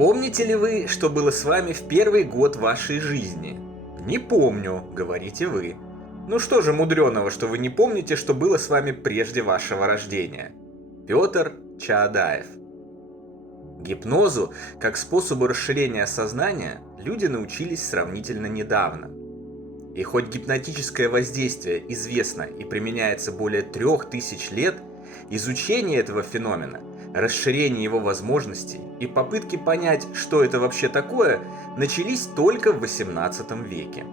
Помните ли вы, что было с вами в первый год вашей жизни? Не помню, говорите вы. Ну что же мудреного, что вы не помните, что было с вами прежде вашего рождения? Петр Чаадаев. Гипнозу, как способу расширения сознания, люди научились сравнительно недавно. И хоть гипнотическое воздействие известно и применяется более 3000 лет, изучение этого феномена, расширение его возможностей и попытки понять, что это вообще такое, начались только в XVIII веке.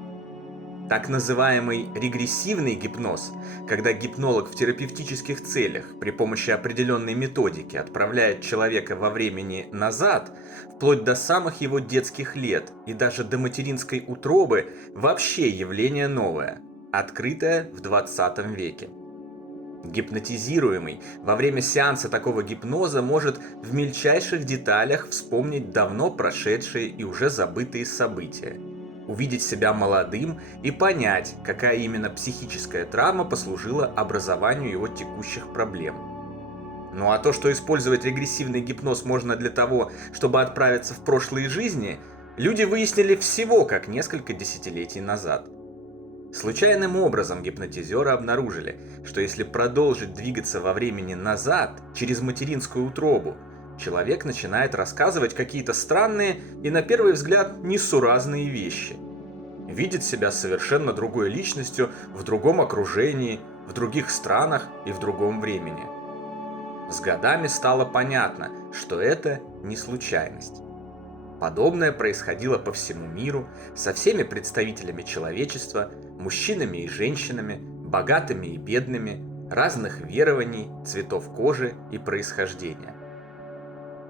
Так называемый регрессивный гипноз, когда гипнолог в терапевтических целях при помощи определенной методики отправляет человека во времени назад, вплоть до самых его детских лет и даже до материнской утробы, вообще явление новое, открытое в 20 веке. Гипнотизируемый во время сеанса такого гипноза может в мельчайших деталях вспомнить давно прошедшие и уже забытые события, увидеть себя молодым и понять, какая именно психическая травма послужила образованию его текущих проблем. Ну а то, что использовать регрессивный гипноз можно для того, чтобы отправиться в прошлые жизни, люди выяснили всего как несколько десятилетий назад. Случайным образом гипнотизеры обнаружили, что если продолжить двигаться во времени назад, через материнскую утробу, человек начинает рассказывать какие-то странные и на первый взгляд несуразные вещи. Видит себя совершенно другой личностью в другом окружении, в других странах и в другом времени. С годами стало понятно, что это не случайность. Подобное происходило по всему миру, со всеми представителями человечества, мужчинами и женщинами, богатыми и бедными, разных верований, цветов кожи и происхождения.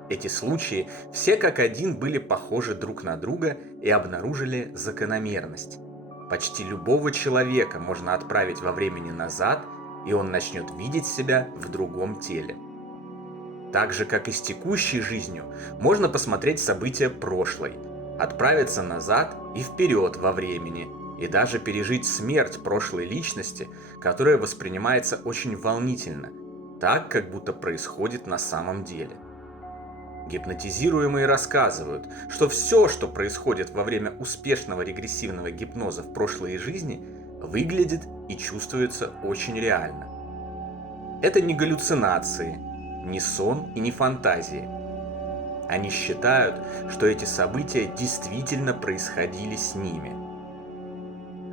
Эти случаи все как один были похожи друг на друга и обнаружили закономерность. Почти любого человека можно отправить во времени назад, и он начнет видеть себя в другом теле. Так же, как и с текущей жизнью, можно посмотреть события прошлой, отправиться назад и вперед во времени, и даже пережить смерть прошлой личности, которая воспринимается очень волнительно, так, как будто происходит на самом деле. Гипнотизируемые рассказывают, что все, что происходит во время успешного регрессивного гипноза в прошлой жизни, выглядит и чувствуется очень реально. Это не галлюцинации, не сон и не фантазии. Они считают, что эти события действительно происходили с ними.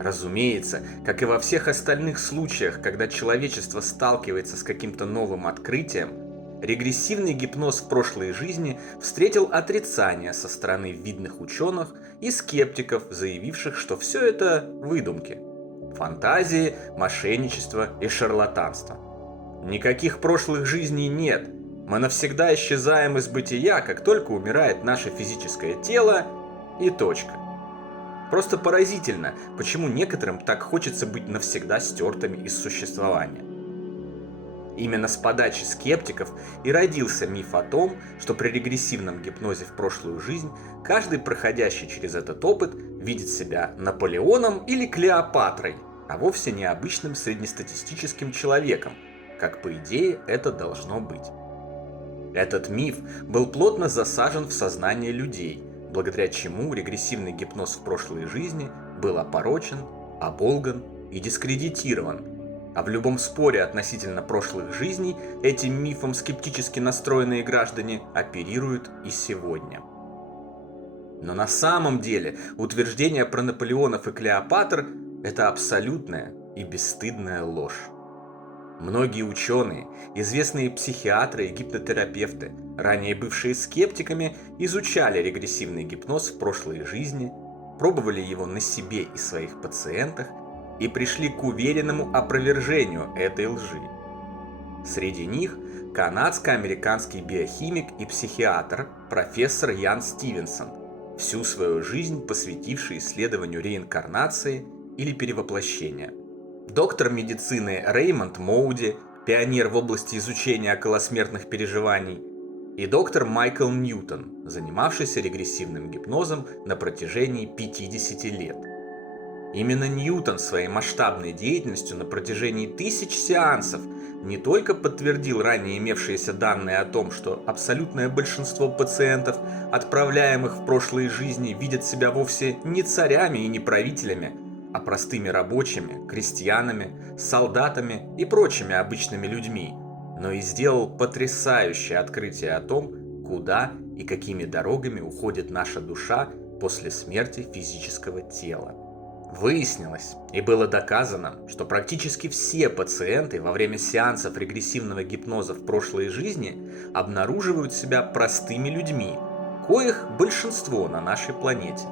Разумеется, как и во всех остальных случаях, когда человечество сталкивается с каким-то новым открытием, регрессивный гипноз в прошлой жизни встретил отрицание со стороны видных ученых и скептиков, заявивших, что все это выдумки, фантазии, мошенничество и шарлатанство. Никаких прошлых жизней нет. Мы навсегда исчезаем из бытия, как только умирает наше физическое тело, и точка. Просто поразительно, почему некоторым так хочется быть навсегда стертыми из существования. Именно с подачи скептиков и родился миф о том, что при регрессивном гипнозе в прошлую жизнь каждый, проходящий через этот опыт, видит себя Наполеоном или Клеопатрой, а вовсе не обычным среднестатистическим человеком, как по идее это должно быть. Этот миф был плотно засажен в сознание людей, благодаря чему регрессивный гипноз в прошлой жизни был опорочен, оболган и дискредитирован. А в любом споре относительно прошлых жизней этим мифом скептически настроенные граждане оперируют и сегодня. Но на самом деле утверждение про Наполеонов и Клеопатр – это абсолютная и бесстыдная ложь. Многие ученые, известные психиатры и гипнотерапевты, ранее бывшие скептиками, изучали регрессивный гипноз в прошлой жизни, пробовали его на себе и своих пациентах и пришли к уверенному опровержению этой лжи. Среди них канадско-американский биохимик и психиатр профессор Ян Стивенсон, всю свою жизнь посвятивший исследованию реинкарнации или перевоплощения. Доктор медицины Реймонд Моуди, пионер в области изучения околосмертных переживаний, и доктор Майкл Ньютон, занимавшийся регрессивным гипнозом на протяжении 50 лет. Именно Ньютон своей масштабной деятельностью на протяжении тысяч сеансов не только подтвердил ранее имевшиеся данные о том, что абсолютное большинство пациентов, отправляемых в прошлые жизни, видят себя вовсе не царями и не правителями, а простыми рабочими, крестьянами, солдатами и прочими обычными людьми, но и сделал потрясающее открытие о том, куда и какими дорогами уходит наша душа после смерти физического тела. Выяснилось и было доказано, что практически все пациенты во время сеансов регрессивного гипноза в прошлой жизни обнаруживают себя простыми людьми, коих большинство на нашей планете.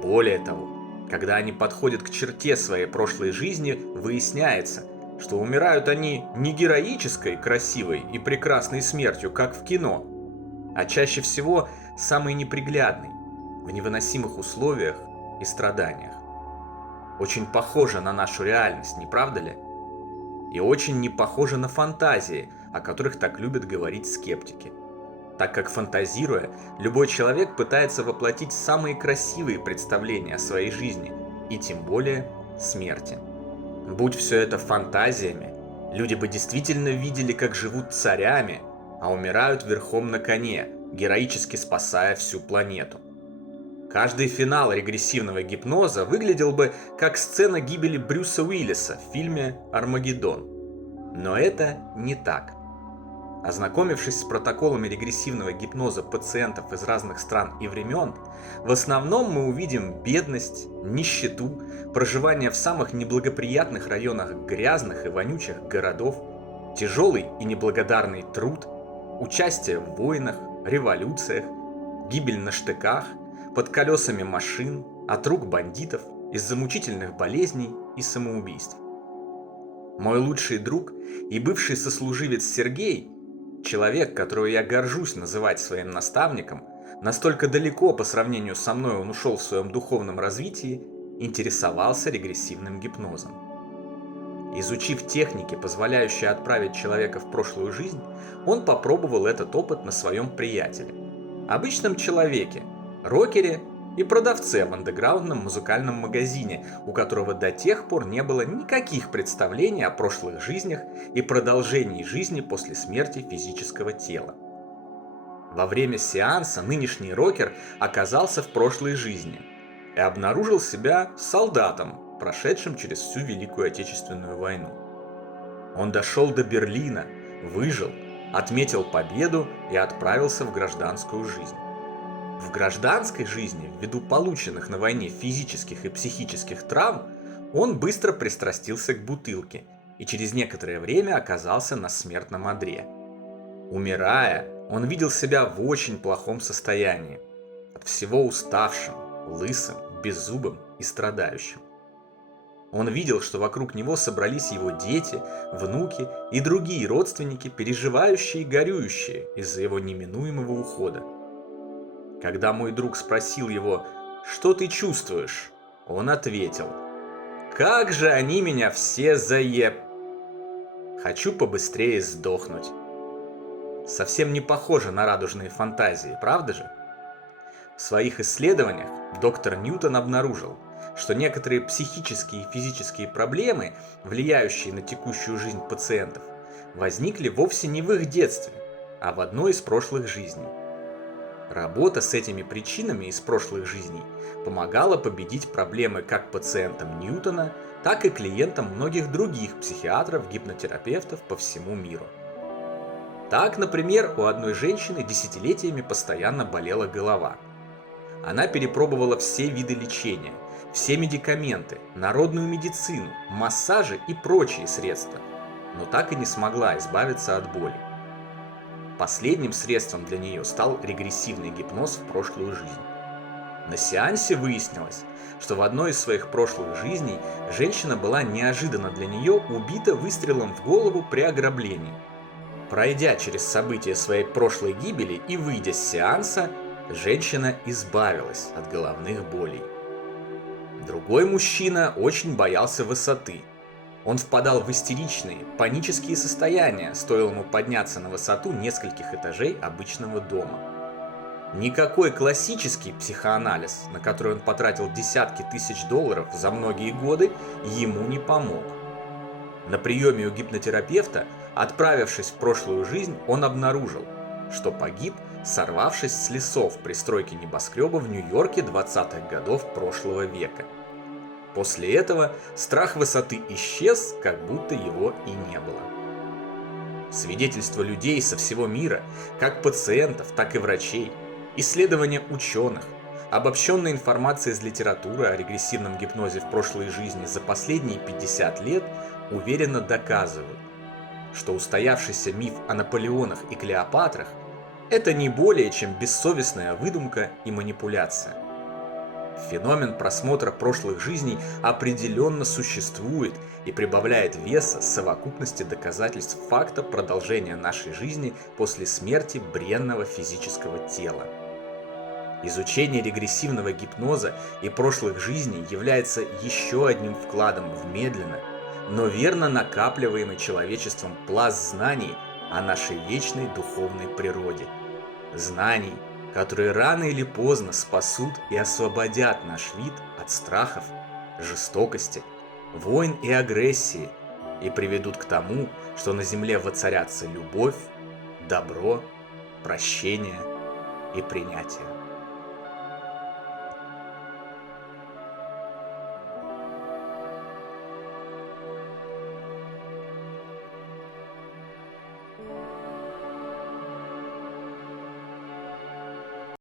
Более того, когда они подходят к черте своей прошлой жизни, выясняется, что умирают они не героической, красивой и прекрасной смертью, как в кино, а чаще всего самой неприглядной, в невыносимых условиях и страданиях. Очень похоже на нашу реальность, не правда ли? И очень не похоже на фантазии, о которых так любят говорить скептики. Так как фантазируя, любой человек пытается воплотить самые красивые представления о своей жизни, и тем более смерти. Будь все это фантазиями, люди бы действительно видели, как живут царями, а умирают верхом на коне, героически спасая всю планету. Каждый финал регрессивного гипноза выглядел бы как сцена гибели Брюса Уиллиса в фильме «Армагеддон». Но это не так. Ознакомившись с протоколами регрессивного гипноза пациентов из разных стран и времен, в основном мы увидим бедность, нищету, проживание в самых неблагоприятных районах грязных и вонючих городов, тяжелый и неблагодарный труд, участие в войнах, революциях, гибель на штыках, под колесами машин, от рук бандитов, из-за мучительных болезней и самоубийств. Мой лучший друг и бывший сослуживец Сергей, человек, которого я горжусь называть своим наставником, настолько далеко по сравнению со мной он ушел в своем духовном развитии, интересовался регрессивным гипнозом. Изучив техники, позволяющие отправить человека в прошлую жизнь, он попробовал этот опыт на своем приятеле, обычном человеке, рокере и продавце в андеграундном музыкальном магазине, у которого до тех пор не было никаких представлений о прошлых жизнях и продолжении жизни после смерти физического тела. Во время сеанса нынешний рокер оказался в прошлой жизни и обнаружил себя солдатом, прошедшим через всю Великую Отечественную войну. Он дошел до Берлина, выжил, отметил победу и отправился в гражданскую жизнь. В гражданской жизни, ввиду полученных на войне физических и психических травм, он быстро пристрастился к бутылке и через некоторое время оказался на смертном одре. Умирая, он видел себя в очень плохом состоянии, от всего уставшим, лысым, беззубым и страдающим. Он видел, что вокруг него собрались его дети, внуки и другие родственники, переживающие и горюющие из-за его неминуемого ухода. Когда мой друг спросил его: «Что ты чувствуешь?», он ответил: «Как же они меня все Хочу побыстрее сдохнуть». Совсем не похоже на радужные фантазии, правда же? В своих исследованиях доктор Ньютон обнаружил, что некоторые психические и физические проблемы, влияющие на текущую жизнь пациентов, возникли вовсе не в их детстве, а в одной из прошлых жизней. Работа с этими причинами из прошлых жизней помогала победить проблемы как пациентам Ньютона, так и клиентам многих других психиатров, гипнотерапевтов по всему миру. Так, например, у одной женщины десятилетиями постоянно болела голова. Она перепробовала все виды лечения, все медикаменты, народную медицину, массажи и прочие средства, но так и не смогла избавиться от боли. Последним средством для нее стал регрессивный гипноз в прошлую жизнь. На сеансе выяснилось, что в одной из своих прошлых жизней женщина была неожиданно для нее убита выстрелом в голову при ограблении. Пройдя через события своей прошлой гибели и выйдя с сеанса, женщина избавилась от головных болей. Другой мужчина очень боялся высоты. Он впадал в истеричные, панические состояния, стоило ему подняться на высоту нескольких этажей обычного дома. Никакой классический психоанализ, на который он потратил десятки тысяч долларов за многие годы, ему не помог. На приеме у гипнотерапевта, отправившись в прошлую жизнь, он обнаружил, что погиб, сорвавшись с лесов при стройке небоскреба в Нью-Йорке 20-х годов прошлого века. После этого страх высоты исчез, как будто его и не было. Свидетельства людей со всего мира, как пациентов, так и врачей, исследования ученых, обобщенная информация из литературы о регрессивном гипнозе в прошлой жизни за последние 50 лет уверенно доказывают, что устоявшийся миф о Наполеонах и Клеопатрах – это не более чем бессовестная выдумка и манипуляция. Феномен просмотра прошлых жизней определенно существует и прибавляет веса совокупности доказательств факта продолжения нашей жизни после смерти бренного физического тела. Изучение регрессивного гипноза и прошлых жизней является еще одним вкладом в медленно, но верно накапливаемый человечеством пласт знаний о нашей вечной духовной природе. Знаний, которые рано или поздно спасут и освободят наш вид от страхов, жестокости, войн и агрессии и приведут к тому, что на земле воцарятся любовь, добро, прощение и принятие.